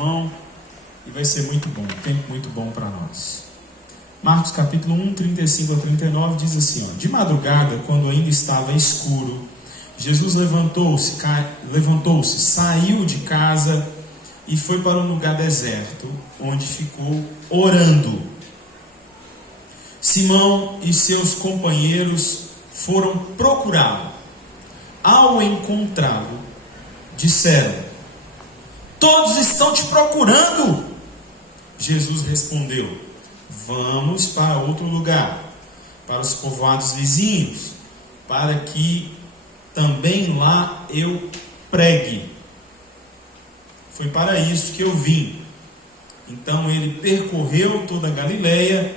sermão e vai ser muito bom, um tempo muito bom para nós. Marcos capítulo 1, 35 a 39 diz assim, ó: de madrugada, quando ainda estava escuro, Jesus levantou-se, saiu de casa e foi para um lugar deserto, onde ficou orando. Simão e seus companheiros foram procurá-lo. Ao encontrá-lo, disseram: todos estão te procurando. Jesus respondeu: vamos para outro lugar, para os povoados vizinhos, para que também lá eu pregue. Foi para isso que eu vim. Então ele percorreu toda a Galileia,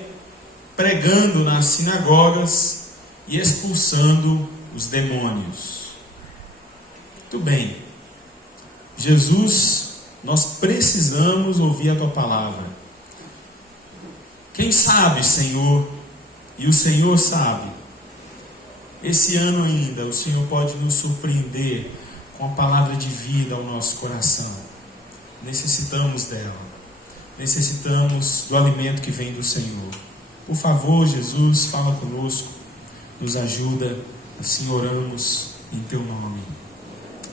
pregando nas sinagogas e expulsando os demônios. Muito bem. Jesus, nós precisamos ouvir a tua palavra. Quem sabe, Senhor, e o Senhor sabe, esse ano ainda o Senhor pode nos surpreender com a palavra de vida ao nosso coração. Necessitamos dela. Necessitamos do alimento que vem do Senhor. Por favor, Jesus, fala conosco, nos ajuda, assim oramos em teu nome.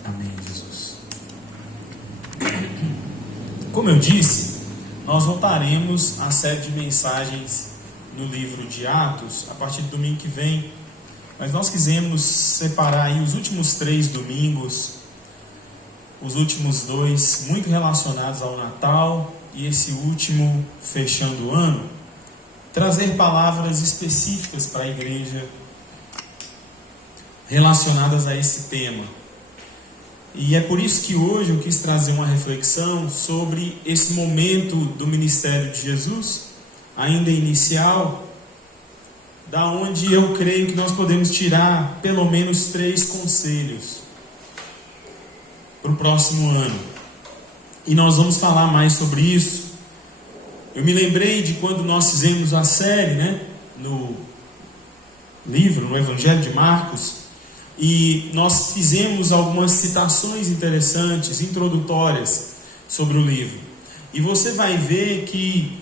Amém, Jesus. Como eu disse, nós voltaremos à série de mensagens no livro de Atos a partir do domingo que vem, mas nós quisemos separar aí os últimos 3 domingos, os últimos 2 muito relacionados ao Natal e esse último fechando o ano, trazer palavras específicas para a igreja relacionadas a esse tema. E é por isso que hoje eu quis trazer uma reflexão sobre esse momento do ministério de Jesus, ainda inicial, da onde eu creio que nós podemos tirar pelo menos 3 conselhos para o próximo ano. E nós vamos falar mais sobre isso. Eu me lembrei de quando nós fizemos a série, no livro, no Evangelho de Marcos, e nós fizemos algumas citações interessantes, introdutórias sobre o livro. E você vai ver que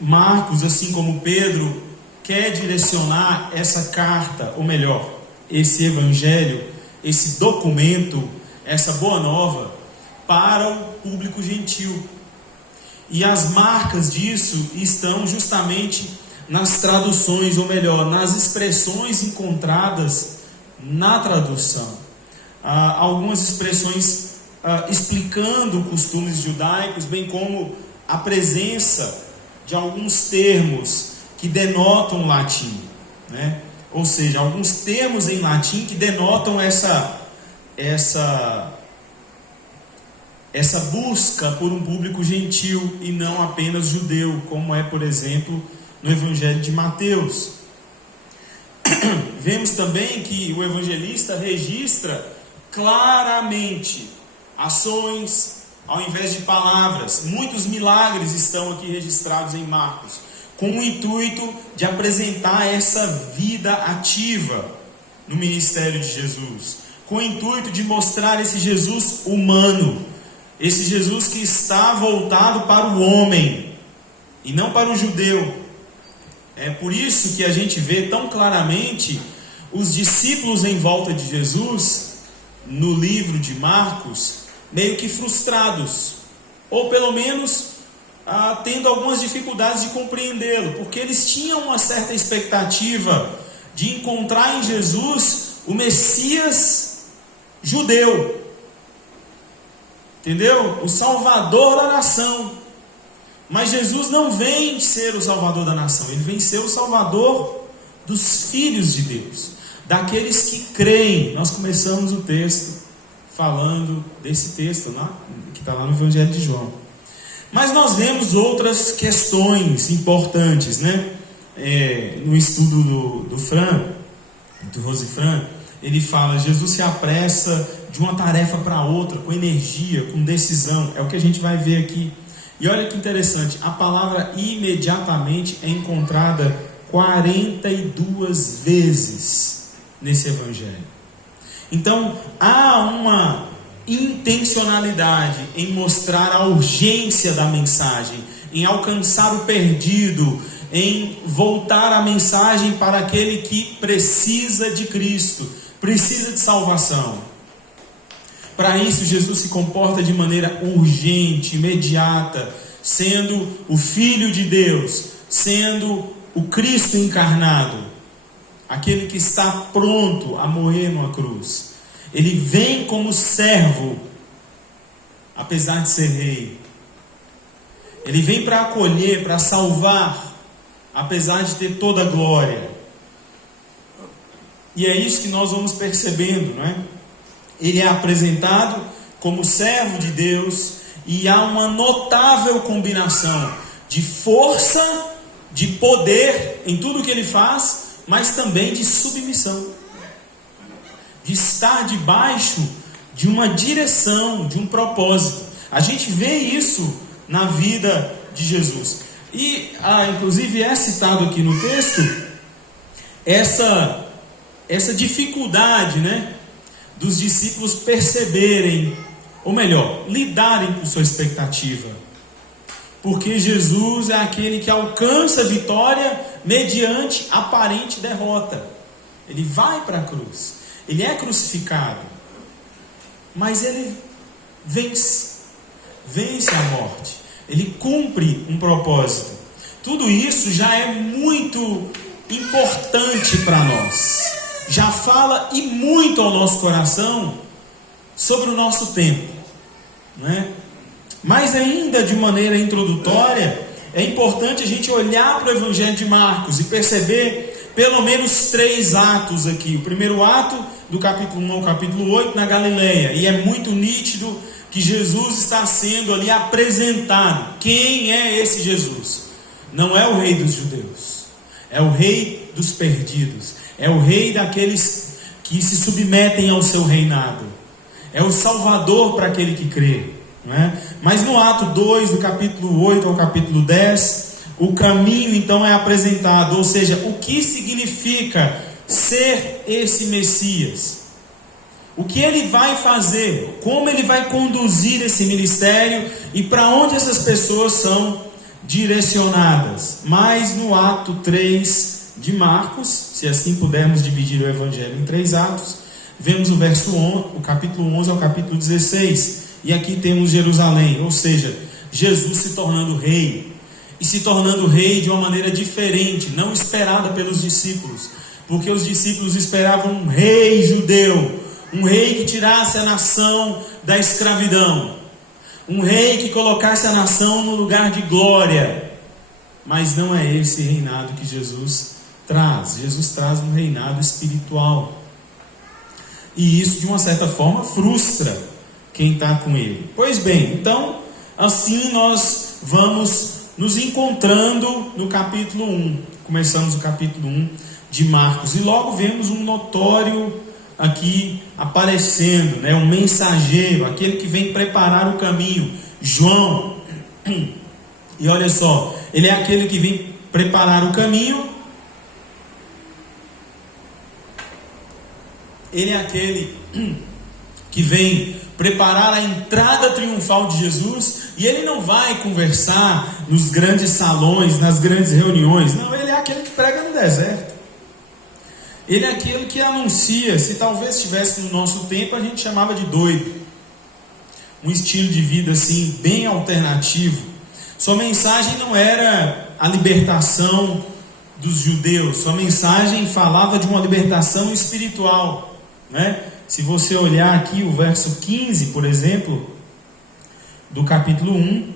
Marcos, assim como Pedro, quer direcionar essa carta, ou melhor, esse evangelho, esse documento, essa boa nova, para o público gentil. E as marcas disso estão justamente nas traduções, ou melhor, nas expressões encontradas na tradução. Algumas expressões explicando costumes judaicos, bem como a presença de alguns termos que denotam latim, ou seja, alguns termos em latim que denotam essa busca por um público gentil e não apenas judeu, como é, por exemplo, no Evangelho de Mateus. Vemos também que o evangelista registra claramente ações ao invés de palavras. Muitos milagres estão aqui registrados em Marcos, com o intuito de apresentar essa vida ativa no ministério de Jesus, com o intuito de mostrar esse Jesus humano, esse Jesus que está voltado para o homem e não para o judeu. É por isso que a gente vê tão claramente os discípulos em volta de Jesus, no livro de Marcos, meio que frustrados, ou pelo menos tendo algumas dificuldades de compreendê-lo, porque eles tinham uma certa expectativa de encontrar em Jesus o Messias judeu, entendeu? O Salvador da nação. Mas Jesus não vem ser o Salvador da nação, ele vem ser o Salvador dos filhos de Deus, daqueles que creem. Nós começamos o texto falando desse texto lá, que está lá no Evangelho de João. Mas nós vemos outras questões importantes, no estudo do Rosifran, ele fala: Jesus se apressa de uma tarefa para outra, com energia, com decisão. É o que a gente vai ver aqui. E olha que interessante, a palavra imediatamente é encontrada 42 vezes nesse evangelho. Então há intencionalidade em mostrar a urgência da mensagem, em alcançar o perdido, em voltar a mensagem para aquele que precisa de Cristo, precisa de salvação. Para isso, Jesus se comporta de maneira urgente, imediata, sendo o Filho de Deus, sendo o Cristo encarnado, aquele que está pronto a morrer numa cruz. Ele vem como servo, apesar de ser rei. Ele vem para acolher, para salvar, apesar de ter toda a glória. E é isso que nós vamos percebendo, não é? Ele é apresentado como servo de Deus e há uma notável combinação de força, de poder em tudo que ele faz, mas também de submissão, de estar debaixo de uma direção, de um propósito. A gente vê isso na vida de Jesus. E, inclusive, é citado aqui no texto essa dificuldade, né, dos discípulos perceberem, ou melhor, lidarem com sua expectativa. Porque Jesus é aquele que alcança a vitória mediante aparente derrota. Ele vai para a cruz, ele é crucificado, mas ele vence a morte, ele cumpre um propósito. Tudo isso já é muito importante para nós, já fala e muito ao nosso coração sobre o nosso tempo, não é? Mas ainda de maneira introdutória, é importante a gente olhar para o Evangelho de Marcos e perceber pelo menos 3 atos aqui. O primeiro ato, do capítulo 1 ao capítulo 8, na Galileia, e é muito nítido que Jesus está sendo ali apresentado. Quem é esse Jesus? Não é o rei dos judeus, é o rei dos perdidos, é o rei daqueles que se submetem ao seu reinado, é o Salvador para aquele que crê, não é? Mas no ato 2, do capítulo 8 ao capítulo 10, o caminho então é apresentado, ou seja, o que significa ser esse Messias, o que ele vai fazer, como ele vai conduzir esse ministério e para onde essas pessoas são direcionadas. Mas no ato 3 de Marcos, se assim pudermos dividir o Evangelho em 3 atos, vemos o capítulo 11 ao capítulo 16, e aqui temos Jerusalém, ou seja, Jesus se tornando rei, e se tornando rei de uma maneira diferente, não esperada pelos discípulos, porque os discípulos esperavam um rei judeu, um rei que tirasse a nação da escravidão, um rei que colocasse a nação no lugar de glória. Mas não é esse reinado que Jesus traz. Jesus traz um reinado espiritual, e isso de uma certa forma frustra quem está com ele. Pois bem, então assim nós vamos nos encontrando no capítulo 1. Começamos o capítulo 1 de Marcos e logo vemos um notório aqui aparecendo, né? Um mensageiro, aquele que vem preparar o caminho, João. E olha só, ele é aquele que vem preparar o caminho, ele é aquele que vem preparar a entrada triunfal de Jesus, e ele não vai conversar nos grandes salões, nas grandes reuniões, não, ele é aquele que prega no deserto, ele é aquele que anuncia. Se talvez estivesse no nosso tempo, a gente chamava de doido, um estilo de vida assim, bem alternativo. Sua mensagem não era a libertação dos judeus, sua mensagem falava de uma libertação espiritual, né? Se você olhar aqui o verso 15, por exemplo, do capítulo 1,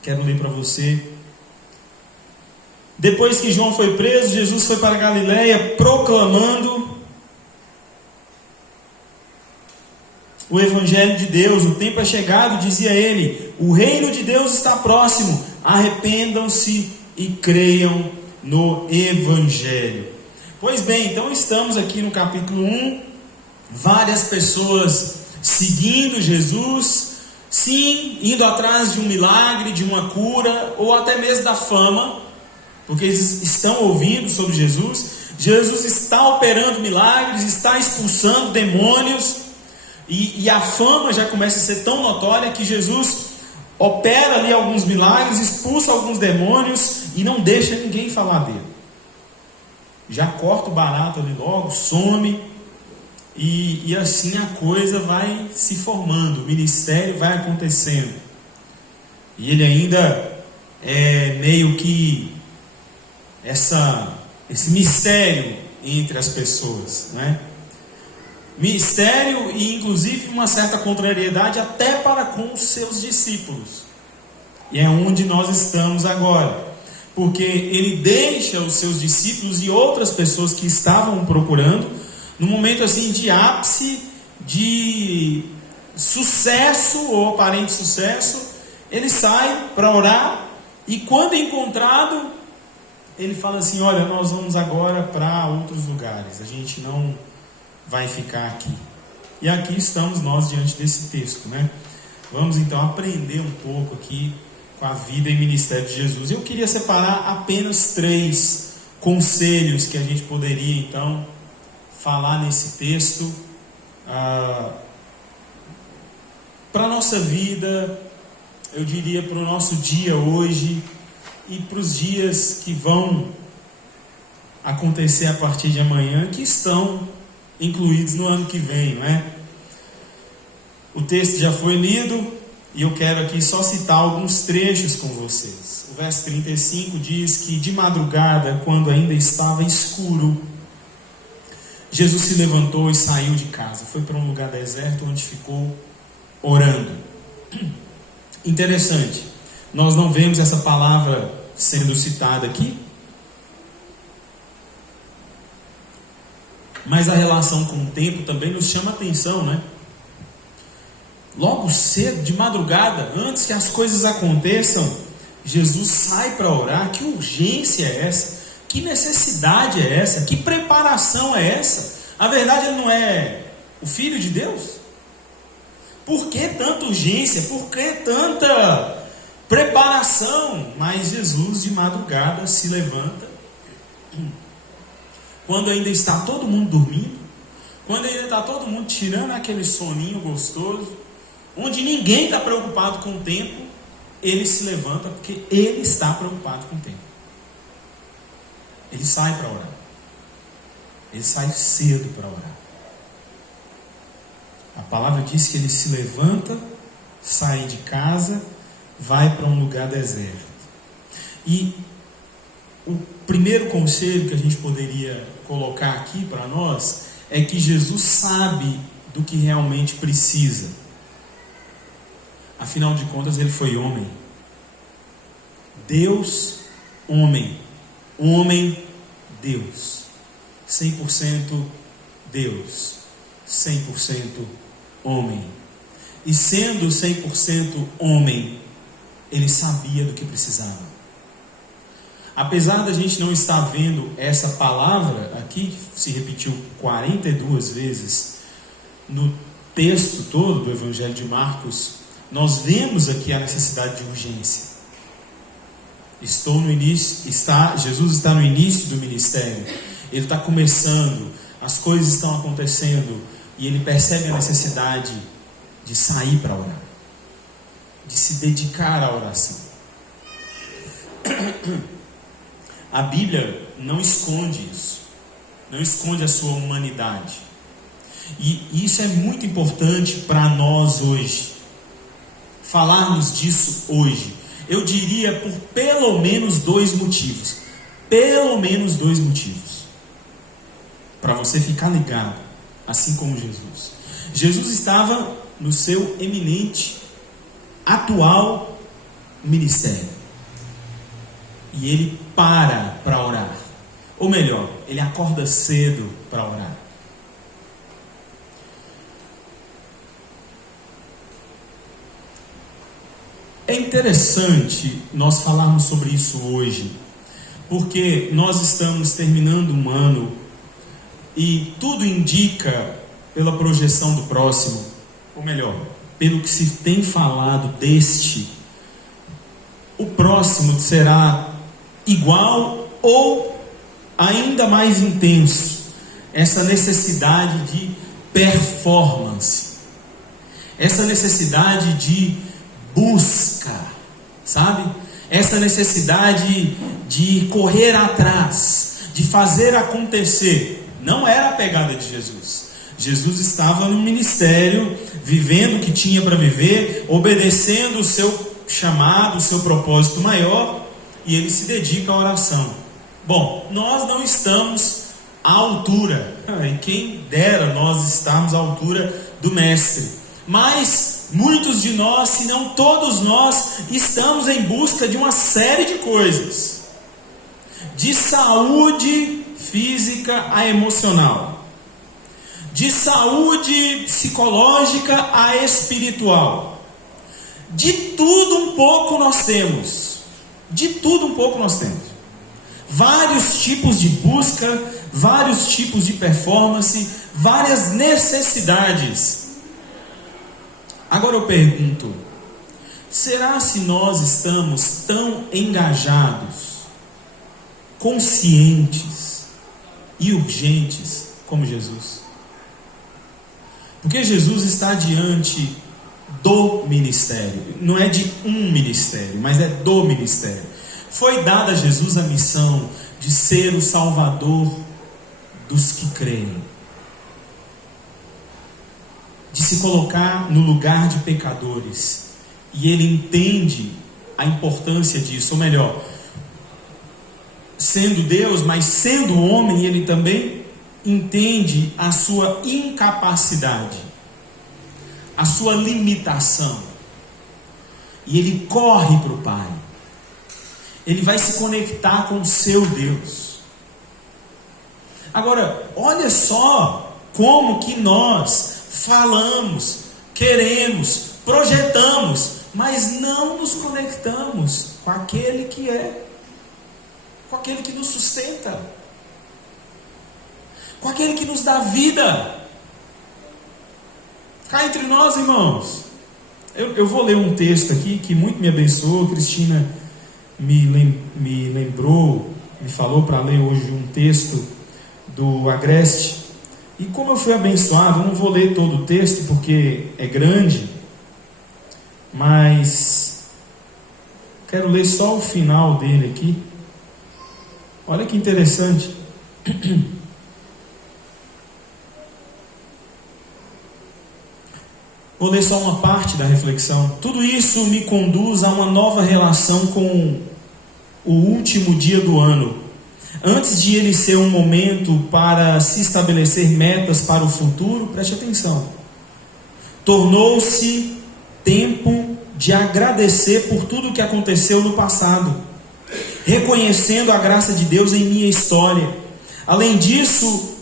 quero ler para você. Depois que João foi preso, Jesus foi para Galileia proclamando o Evangelho de Deus. O tempo é chegado, dizia ele, o reino de Deus está próximo, arrependam-se e creiam no Evangelho. Pois bem, então estamos aqui no capítulo 1, várias pessoas seguindo Jesus, sim, indo atrás de um milagre, de uma cura, ou até mesmo da fama, porque eles estão ouvindo sobre Jesus. Jesus está operando milagres, está expulsando demônios, E a fama já começa a ser tão notória que Jesus opera ali alguns milagres, expulsa alguns demônios e não deixa ninguém falar dele. Já corta o barato ali logo, some, e assim a coisa vai se formando, o ministério vai acontecendo. E ele ainda é meio que esse mistério entre as pessoas, né? Mistério e inclusive uma certa contrariedade até para com os seus discípulos. E é onde nós estamos agora, porque ele deixa os seus discípulos e outras pessoas que estavam procurando num momento assim de ápice, de sucesso ou aparente sucesso. Ele sai para orar e quando encontrado, ele fala assim: olha, nós vamos agora para outros lugares, a gente não vai ficar aqui. E aqui estamos nós diante desse texto, né? Vamos então aprender um pouco aqui com a vida e ministério de Jesus. Eu queria separar apenas 3 conselhos que a gente poderia então falar nesse texto para a nossa vida, eu diria para o nosso dia hoje e para os dias que vão acontecer a partir de amanhã, que estão incluídos no ano que vem, não é? O texto já foi lido e eu quero aqui só citar alguns trechos com vocês. O verso 35 diz que de madrugada, quando ainda estava escuro, Jesus se levantou e saiu de casa, foi para um lugar deserto onde ficou orando. Interessante, nós não vemos essa palavra sendo citada aqui, mas a relação com o tempo também nos chama a atenção, né? Logo cedo, de madrugada, antes que as coisas aconteçam, Jesus sai para orar. Que urgência é essa? Que necessidade é essa? Que preparação é essa? A verdade, ele não é o Filho de Deus? Por que tanta urgência? Por que tanta preparação? Mas Jesus de madrugada se levanta, quando ainda está todo mundo dormindo, quando ainda está todo mundo tirando aquele soninho gostoso, onde ninguém está preocupado com o tempo, ele se levanta porque ele está preocupado com o tempo. Ele sai para orar. Ele sai cedo para orar. A palavra diz que ele se levanta, sai de casa, vai para um lugar deserto. E o primeiro conselho que a gente poderia colocar aqui para nós é que Jesus sabe do que realmente precisa. Afinal de contas, ele foi homem. Deus, homem. Homem, Deus. 100% Deus. 100% homem. E sendo 100% homem, ele sabia do que precisava. Apesar da gente não estar vendo essa palavra aqui, que se repetiu 42 vezes no texto todo do Evangelho de Marcos, nós vemos aqui a necessidade de urgência. Jesus está no início do ministério, ele está começando, as coisas estão acontecendo, e ele percebe a necessidade de sair para orar, de se dedicar à oração. A Bíblia não esconde isso, não esconde a sua humanidade, e isso é muito importante para nós hoje, falarmos disso hoje. Eu diria por pelo menos 2 motivos, para você ficar ligado, assim como Jesus. Jesus estava no seu eminente, atual ministério, e ele para orar, ou melhor, ele acorda cedo para orar. É interessante nós falarmos sobre isso hoje, porque nós estamos terminando um ano e tudo indica, pela projeção do próximo, ou melhor, pelo que se tem falado deste, o próximo será igual ou ainda mais intenso. Essa necessidade de performance. essa necessidade de busca, sabe? Essa necessidade de correr atrás, de fazer acontecer. Não era a pegada de Jesus. Jesus estava no ministério, vivendo o que tinha para viver, obedecendo o seu chamado, o seu propósito maior, e ele se dedica à oração. Bom, nós não estamos à altura, e quem dera nós estarmos à altura do Mestre, mas muitos de nós, se não todos nós, estamos em busca de uma série de coisas, de saúde física a emocional, de saúde psicológica a espiritual. De tudo um pouco nós temos. De tudo um pouco nós temos. Vários tipos de busca, vários tipos de performance, várias necessidades. Agora eu pergunto, será se nós estamos tão engajados, conscientes e urgentes como Jesus? Porque Jesus está diante do ministério. Não é de um ministério, mas é do ministério. Foi dada a Jesus a missão de ser o Salvador dos que creem, de se colocar no lugar de pecadores. E ele entende a importância disso, ou melhor, sendo Deus, mas sendo homem, ele também entende a sua incapacidade, a sua limitação, e ele corre para o Pai. Ele vai se conectar com o seu Deus. Agora, olha só como que nós falamos, queremos, projetamos, mas não nos conectamos com aquele que é, com aquele que nos sustenta, com aquele que nos dá vida. Cá entre nós, irmãos, eu vou ler um texto aqui que muito me abençoou. Cristina me lembrou, me falou para ler hoje um texto do Agreste, e como eu fui abençoado, eu não vou ler todo o texto porque é grande, mas quero ler só o final dele aqui. Olha que interessante. Vou ler só uma parte da reflexão. Tudo isso me conduz a uma nova relação com o último dia do ano. Antes de ele ser um momento para se estabelecer metas para o futuro, preste atenção. Tornou-se tempo de agradecer por tudo que aconteceu no passado, reconhecendo a graça de Deus em minha história. Além disso,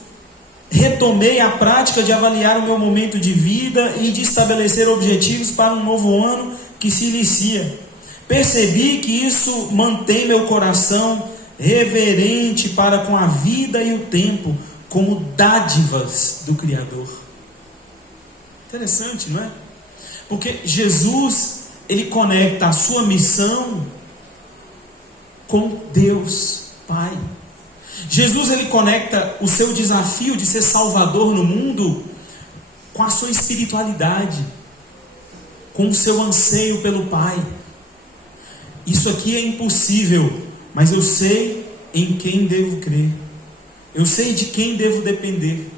retomei a prática de avaliar o meu momento de vida e de estabelecer objetivos para um novo ano que se inicia. Percebi que isso mantém meu coração reverente para com a vida e o tempo como dádivas do Criador. Interessante, não é? Porque Jesus, ele conecta a sua missão com Deus Pai. Jesus, ele conecta o seu desafio de ser salvador no mundo com a sua espiritualidade, com o seu anseio pelo Pai. Isso aqui é impossível, mas eu sei em quem devo crer, eu sei de quem devo depender.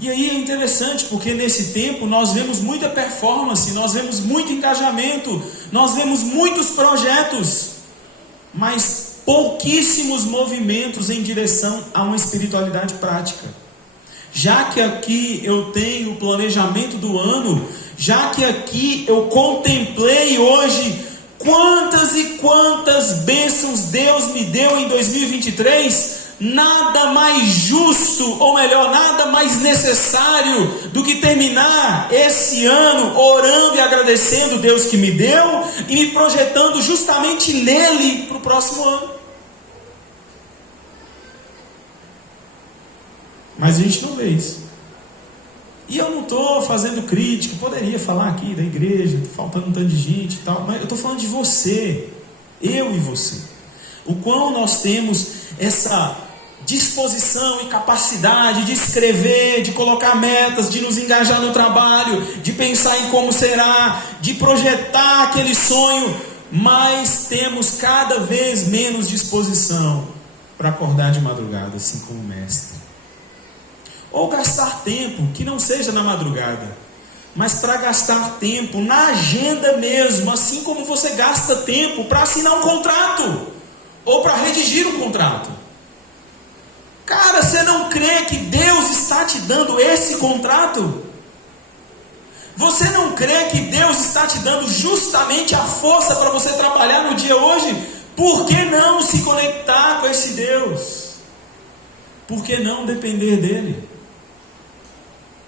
E aí é interessante, porque nesse tempo nós vemos muita performance, nós vemos muito engajamento, nós vemos muitos projetos, mas pouquíssimos movimentos em direção a uma espiritualidade prática. Já que aqui eu tenho o planejamento do ano, já que aqui eu contemplei hoje quantas e quantas bênçãos Deus me deu em 2023, nada mais justo, ou melhor, nada mais necessário do que terminar esse ano orando e agradecendo Deus que me deu e me projetando justamente nele para o próximo ano. Mas a gente não vê isso. E eu não estou fazendo crítica, poderia falar aqui da igreja, faltando um tanto de gente e tal, mas eu estou falando de você, eu e você. O quão nós temos essa disposição e capacidade de escrever, de colocar metas, de nos engajar no trabalho, de pensar em como será, de projetar aquele sonho, mas temos cada vez menos disposição para acordar de madrugada, assim como o mestre. Ou gastar tempo, que não seja na madrugada, mas para gastar tempo na agenda mesmo, assim como você gasta tempo para assinar um contrato, ou para redigir um contrato. Cara, você não crê que Deus está te dando esse contrato? Você não crê que Deus está te dando justamente a força para você trabalhar no dia hoje? Por que não se conectar com esse Deus? Por que não depender dele?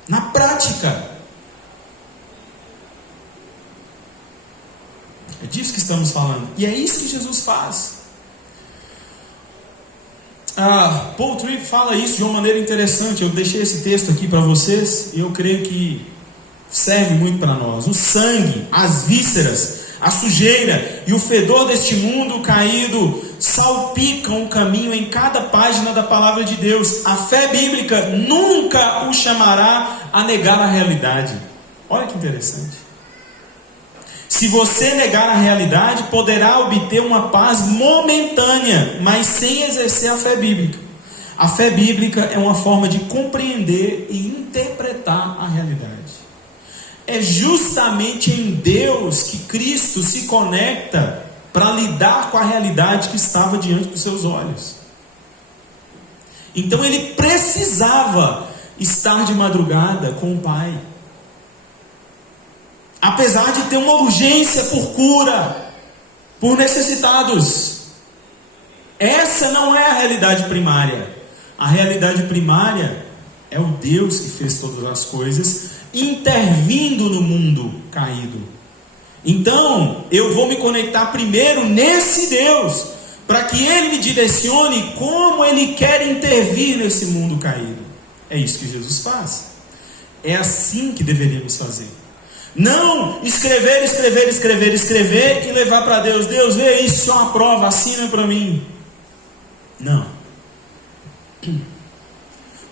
Na prática. É disso que estamos falando. E é isso que Jesus faz. Paul Tripp fala isso de uma maneira interessante. Eu deixei esse texto aqui para vocês e eu creio que serve muito para nós. O sangue, as vísceras, a sujeira e o fedor deste mundo caído salpicam o caminho em cada página da palavra de Deus. A fé bíblica nunca o chamará a negar a realidade. Olha que interessante. Se você negar a realidade, poderá obter uma paz momentânea, mas sem exercer a fé bíblica. A fé bíblica é uma forma de compreender e interpretar a realidade. É justamente em Deus que Cristo se conecta para lidar com a realidade que estava diante dos seus olhos. Então ele precisava estar de madrugada com o Pai. Apesar de ter uma urgência por cura, por necessitados. Essa não é a realidade primária. A realidade primária é o Deus que fez todas as coisas, intervindo no mundo caído. Então, eu vou me conectar primeiro nesse Deus, para que Ele me direcione como Ele quer intervir nesse mundo caído. É isso que Jesus faz. É assim que deveríamos fazer. Não escrever e levar para Deus. Deus, vê isso, isso é uma prova, assina para mim. Não.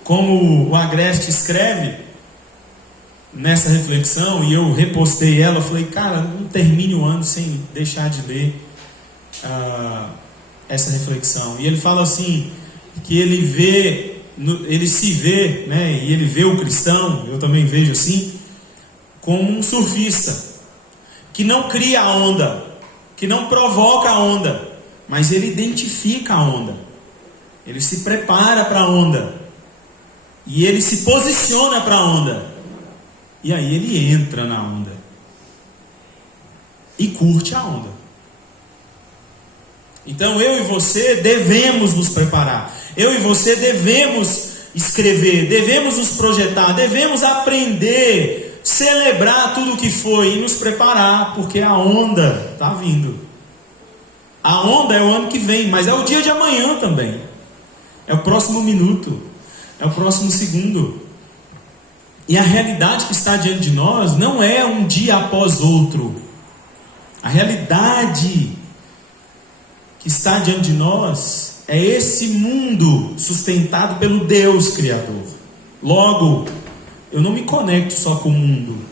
Como o Agreste escreve nessa reflexão, e eu repostei ela, eu falei, cara, não termine o ano sem deixar de ler essa reflexão. E ele fala assim, que ele se vê, né, e ele vê o cristão, eu também vejo assim, como um surfista, que não cria a onda, que não provoca a onda, mas ele identifica a onda, ele se prepara para a onda, e ele se posiciona para a onda, e aí ele entra na onda, e curte a onda. Então eu e você devemos nos preparar, eu e você devemos escrever, devemos nos projetar, devemos aprender, celebrar tudo o que foi e nos preparar, porque a onda está vindo. A onda é o ano que vem, mas é o dia de amanhã também. É o próximo minuto, é o próximo segundo. E a realidade que está diante de nós não é um dia após outro. A realidade que está diante de nós é esse mundo sustentado pelo Deus Criador. Logo, eu não me conecto só com o mundo,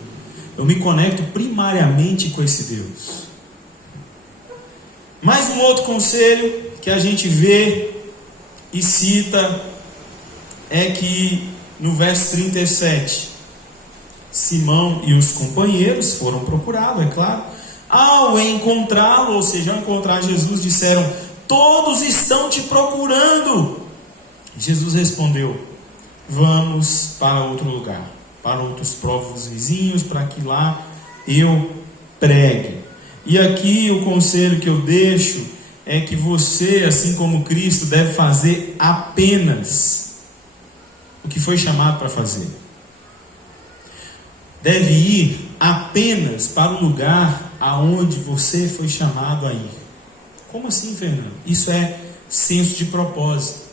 eu me conecto primariamente com esse Deus. Mais um outro conselho que a gente vê e cita é que no verso 37, Simão e os companheiros foram procurá-lo, é claro. Ao encontrá-lo, ou seja, ao encontrar Jesus, disseram: todos estão te procurando. Jesus respondeu: vamos para outro lugar, para outros povos vizinhos, para que lá eu pregue. E aqui o conselho que eu deixo é que você, assim como Cristo, deve fazer apenas o que foi chamado para fazer. Deve ir apenas para o lugar aonde você foi chamado a ir. Como assim, Fernando? Isso é senso de propósito.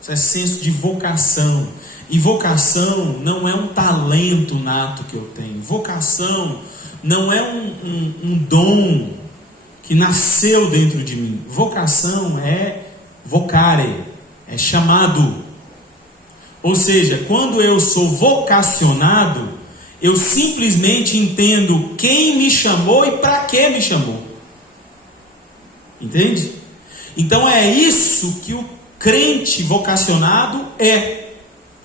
Isso é senso de vocação. E vocação não é um talento nato que eu tenho. Vocação não é um dom que nasceu dentro de mim. Vocação é vocare, é chamado. Ou seja, quando eu sou vocacionado, eu simplesmente entendo quem me chamou e para que me chamou. Entende? Então é isso que o crente vocacionado é.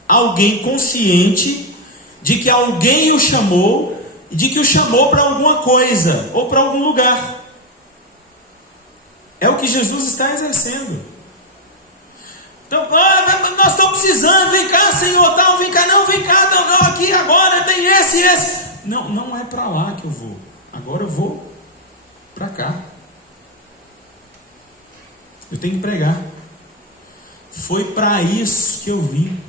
Alguém consciente de que alguém o chamou e de que o chamou para alguma coisa ou para algum lugar. É o que Jesus está exercendo. Então, nós estamos precisando, vem cá, Senhor, tal, vem cá, não, aqui agora tem esse. Não é para lá que eu vou. Agora eu vou para cá. Eu tenho que pregar. Foi para isso que eu vim.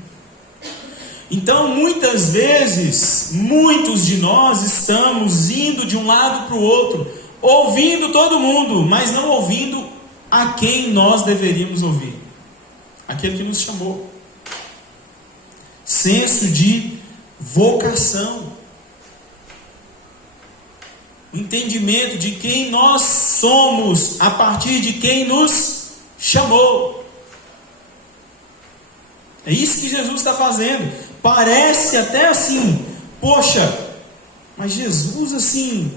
Então, muitas vezes, muitos de nós estamos indo de um lado para o outro, ouvindo todo mundo, mas não ouvindo a quem nós deveríamos ouvir. Aquele que nos chamou. Senso de vocação. O entendimento de quem nós somos a partir de quem nos chamou. É isso que Jesus está fazendo. Parece até assim, poxa, mas Jesus assim,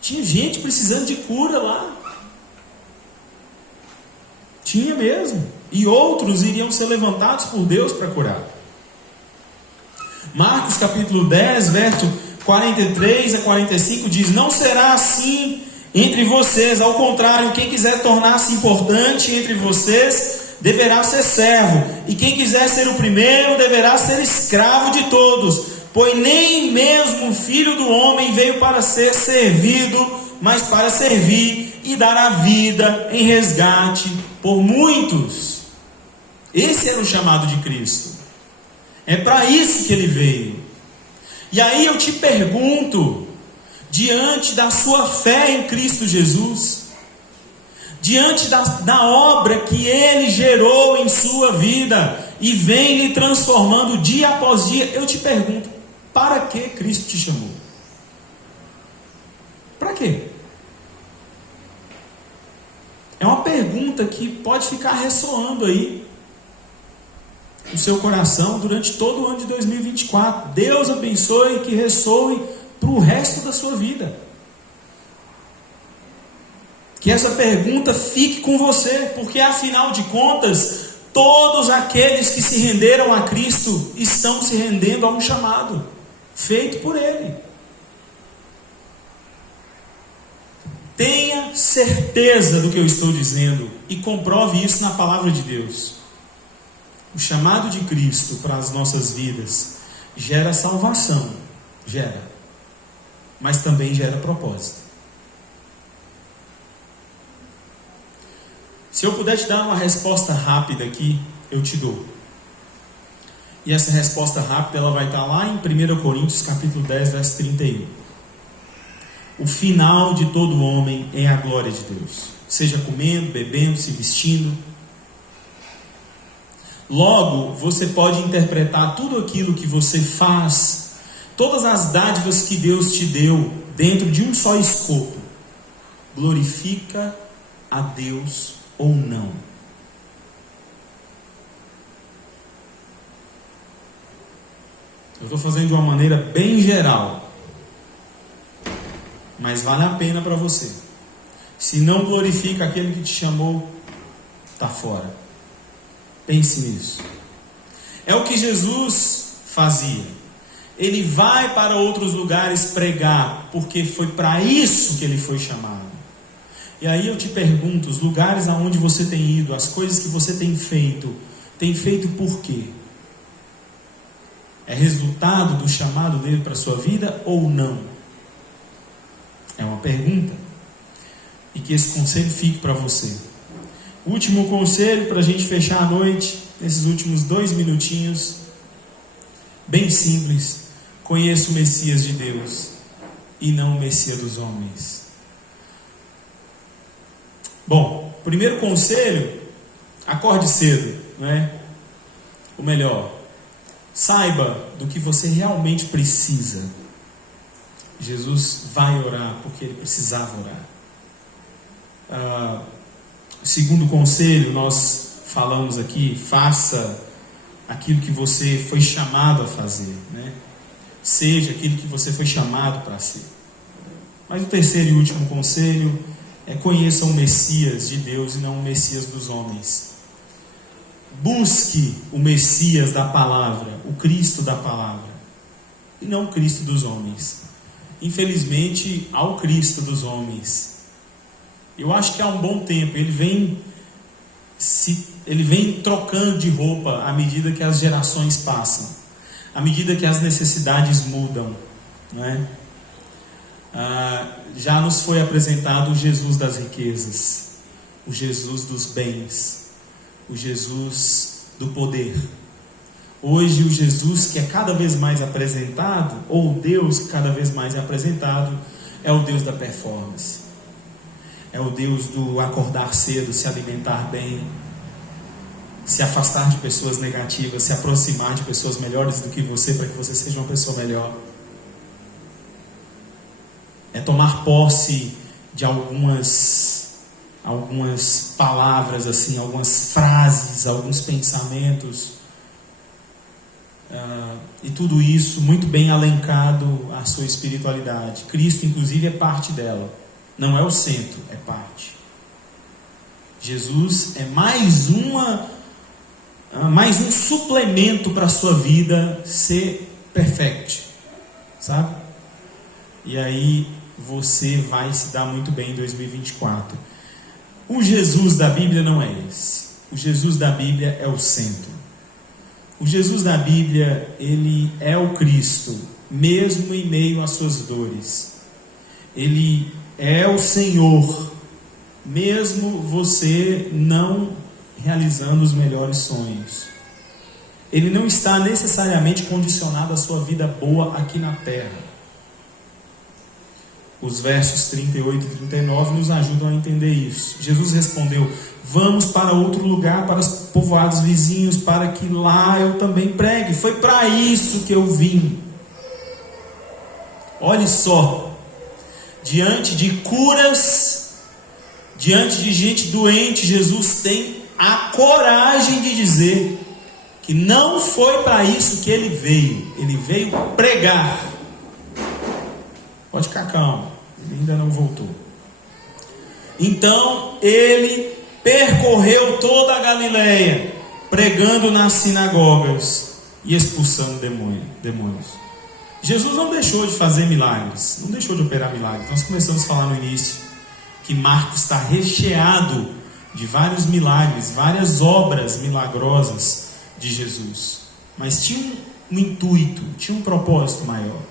tinha gente precisando de cura lá. Tinha mesmo. E outros iriam ser levantados por Deus para curar. Marcos capítulo 10, verso 43 a 45 diz: não será assim entre vocês, ao contrário, quem quiser tornar-se importante entre vocês deverá ser servo, e quem quiser ser o primeiro deverá ser escravo de todos, pois nem mesmo o Filho do Homem veio para ser servido, mas para servir e dar a vida em resgate por muitos. Esse era o chamado de Cristo. É para isso que ele veio. E aí eu te pergunto, diante da sua fé em Cristo Jesus, diante da obra que ele gerou em sua vida e vem lhe transformando dia após dia, eu te pergunto, para que Cristo te chamou? Para quê? É uma pergunta que pode ficar ressoando aí no seu coração durante todo o ano de 2024. Deus abençoe e que ressoe para o resto da sua vida. Que essa pergunta fique com você, porque afinal de contas, todos aqueles que se renderam a Cristo estão se rendendo a um chamado feito por Ele. Tenha certeza do que eu estou dizendo e comprove isso na palavra de Deus. O chamado de Cristo para as nossas vidas gera salvação, mas também gera propósito. Se eu puder te dar uma resposta rápida aqui, eu te dou. E essa resposta rápida ela vai estar lá em 1 Coríntios capítulo 10, verso 31. O final de todo homem é a glória de Deus. Seja comendo, bebendo, se vestindo. Logo, você pode interpretar tudo aquilo que você faz, todas as dádivas que Deus te deu, dentro de um só escopo. Glorifica a Deus ou não. Eu estou fazendo de uma maneira bem geral, mas vale a pena para você. Se não glorifica aquele que te chamou, está fora. Pense nisso. É o que Jesus fazia. Ele vai para outros lugares pregar, porque foi para isso que ele foi chamado. E aí eu te pergunto, os lugares aonde você tem ido, as coisas que você tem feito por quê? É resultado do chamado dele para a sua vida ou não? É uma pergunta. E que esse conselho fique para você. Último conselho para a gente fechar a noite, nesses últimos 2 minutinhos, bem simples. Conheça o Messias de Deus e não o Messias dos homens. Bom, primeiro conselho, acorde cedo, não é? Ou melhor, saiba do que você realmente precisa. Jesus vai orar porque ele precisava orar. Segundo conselho, nós falamos aqui, faça aquilo que você foi chamado a fazer, né? Seja aquilo que você foi chamado para ser. Mas o terceiro e último conselho é: conheça o Messias de Deus e não o Messias dos homens. Busque o Messias da palavra, o Cristo da palavra, e não o Cristo dos homens. Infelizmente, há o Cristo dos homens. Eu acho que há um bom tempo ele vem trocando de roupa à medida que as gerações passam, à medida que as necessidades mudam, não é? Já nos foi apresentado o Jesus das riquezas, o Jesus dos bens, o Jesus do poder. Hoje o Jesus que é cada vez mais apresentado, ou o Deus que cada vez mais é apresentado, é o Deus da performance. É o Deus do acordar cedo, se alimentar bem, se afastar de pessoas negativas, se aproximar de pessoas melhores do que você, para que você seja uma pessoa melhor. É tomar posse de algumas palavras, assim, algumas frases, alguns pensamentos, e tudo isso muito bem alencado à sua espiritualidade. Cristo, inclusive, é parte dela. Não é o centro, é parte. Jesus é mais um suplemento para a sua vida ser perfect, sabe? E aí você vai se dar muito bem em 2024. O Jesus da Bíblia não é esse. O Jesus da Bíblia é o centro. O Jesus da Bíblia, ele é o Cristo, mesmo em meio às suas dores. Ele é o Senhor, mesmo você não realizando os melhores sonhos. Ele não está necessariamente condicionado à sua vida boa aqui na terra. Os versos 38 e 39 nos ajudam a entender isso. Jesus respondeu: vamos para outro lugar, para os povoados vizinhos, para que lá eu também pregue. Foi para isso que eu vim. Olhe só, diante de curas, diante de gente doente, Jesus tem a coragem de dizer que não foi para isso que ele veio. Ele veio pregar. Pode ficar calmo, ele ainda não voltou. Então ele percorreu toda a Galileia, pregando nas sinagogas e expulsando demônios. Jesus não deixou de fazer milagres, não deixou de operar milagres. Nós começamos a falar no início que Marcos está recheado de vários milagres, várias obras milagrosas de Jesus. Mas tinha um intuito, tinha um propósito maior: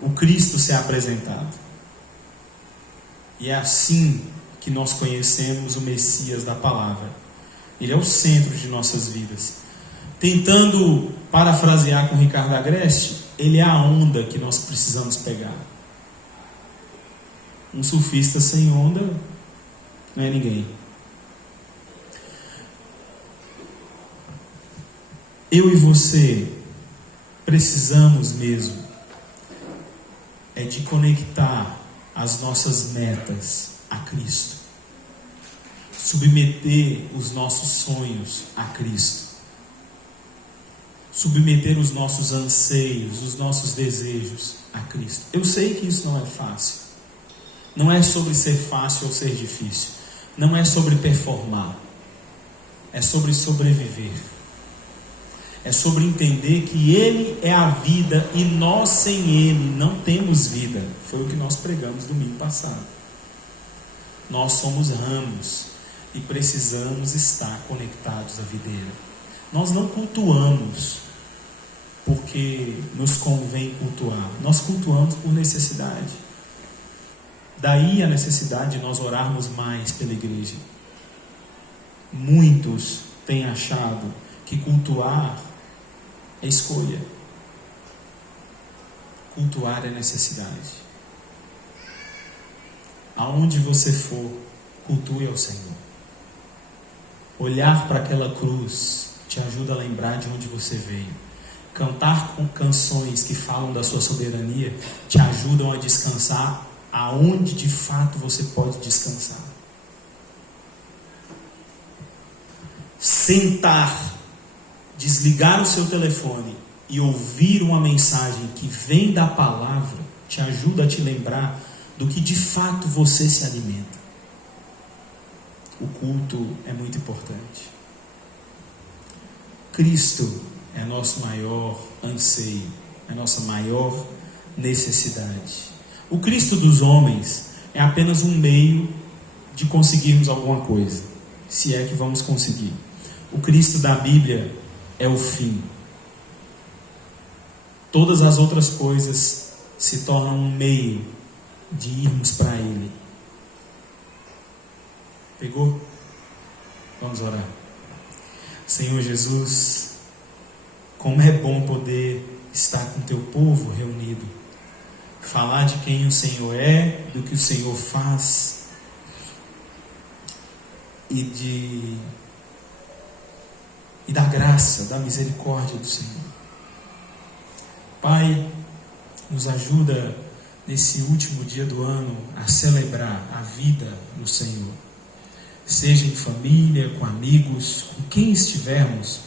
o Cristo ser apresentado. E é assim que nós conhecemos o Messias da palavra. Ele é o centro de nossas vidas. Tentando parafrasear com Ricardo Agreste, ele é a onda que nós precisamos pegar. Um surfista sem onda não é ninguém. Eu e você precisamos mesmo de conectar as nossas metas a Cristo, submeter os nossos sonhos a Cristo, submeter os nossos anseios, os nossos desejos a Cristo. Eu sei que isso não é fácil. Não é sobre ser fácil ou ser difícil. Não é sobre performar. É sobre sobreviver. É sobre entender que Ele é a vida e nós sem Ele não temos vida. Foi o que nós pregamos domingo passado. Nós somos ramos e precisamos estar conectados à videira. Nós não cultuamos porque nos convém cultuar. Nós cultuamos por necessidade. Daí a necessidade de nós orarmos mais pela igreja. Muitos têm achado que cultuar é escolha. Cultuar é necessidade. Aonde você for, cultue ao Senhor. Olhar para aquela cruz te ajuda a lembrar de onde você veio. Cantar com canções que falam da sua soberania te ajudam a descansar aonde de fato você pode descansar. sentar, desligar o seu telefone e ouvir uma mensagem que vem da palavra te ajuda a te lembrar do que de fato você se alimenta. O culto é muito importante. Cristo é nosso maior anseio, é nossa maior necessidade. O Cristo dos homens é apenas um meio de conseguirmos alguma coisa, se é que vamos conseguir. O Cristo da Bíblia é o fim. Todas as outras coisas se tornam um meio de irmos para Ele. Pegou? Vamos orar. Senhor Jesus, como é bom poder estar com teu povo reunido, falar de quem o Senhor é, do que o Senhor faz e da graça, da misericórdia do Senhor. Pai, nos ajuda nesse último dia do ano a celebrar a vida no Senhor, seja em família, com amigos, com quem estivermos.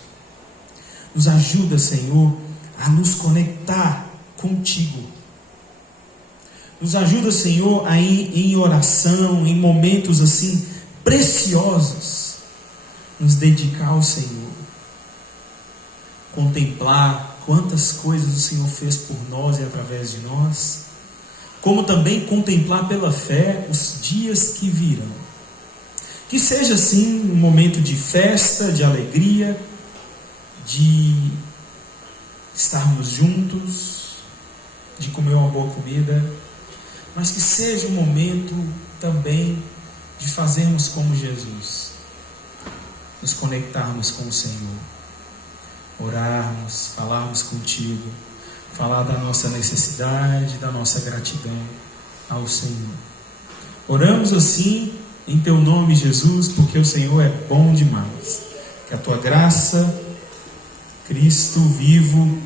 Nos ajuda, Senhor, a nos conectar contigo. Nos ajuda, Senhor, a ir em oração, em momentos assim preciosos, nos dedicar ao Senhor, contemplar quantas coisas o Senhor fez por nós e através de nós, como também contemplar pela fé os dias que virão. Que seja assim um momento de festa, de alegria, de estarmos juntos, de comer uma boa comida, mas que seja um momento também de fazermos como Jesus, nos conectarmos com o Senhor, orarmos, falarmos contigo, falar da nossa necessidade, da nossa gratidão ao Senhor. Oramos assim em teu nome, Jesus, porque o Senhor é bom demais. Que a tua graça, Cristo vivo,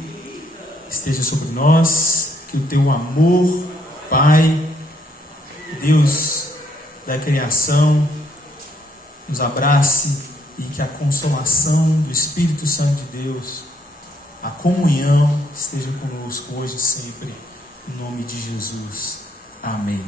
esteja sobre nós, que o teu amor, Pai, Deus da criação, nos abrace e que a consolação do Espírito Santo de Deus, a comunhão esteja conosco hoje e sempre, em nome de Jesus. Amém.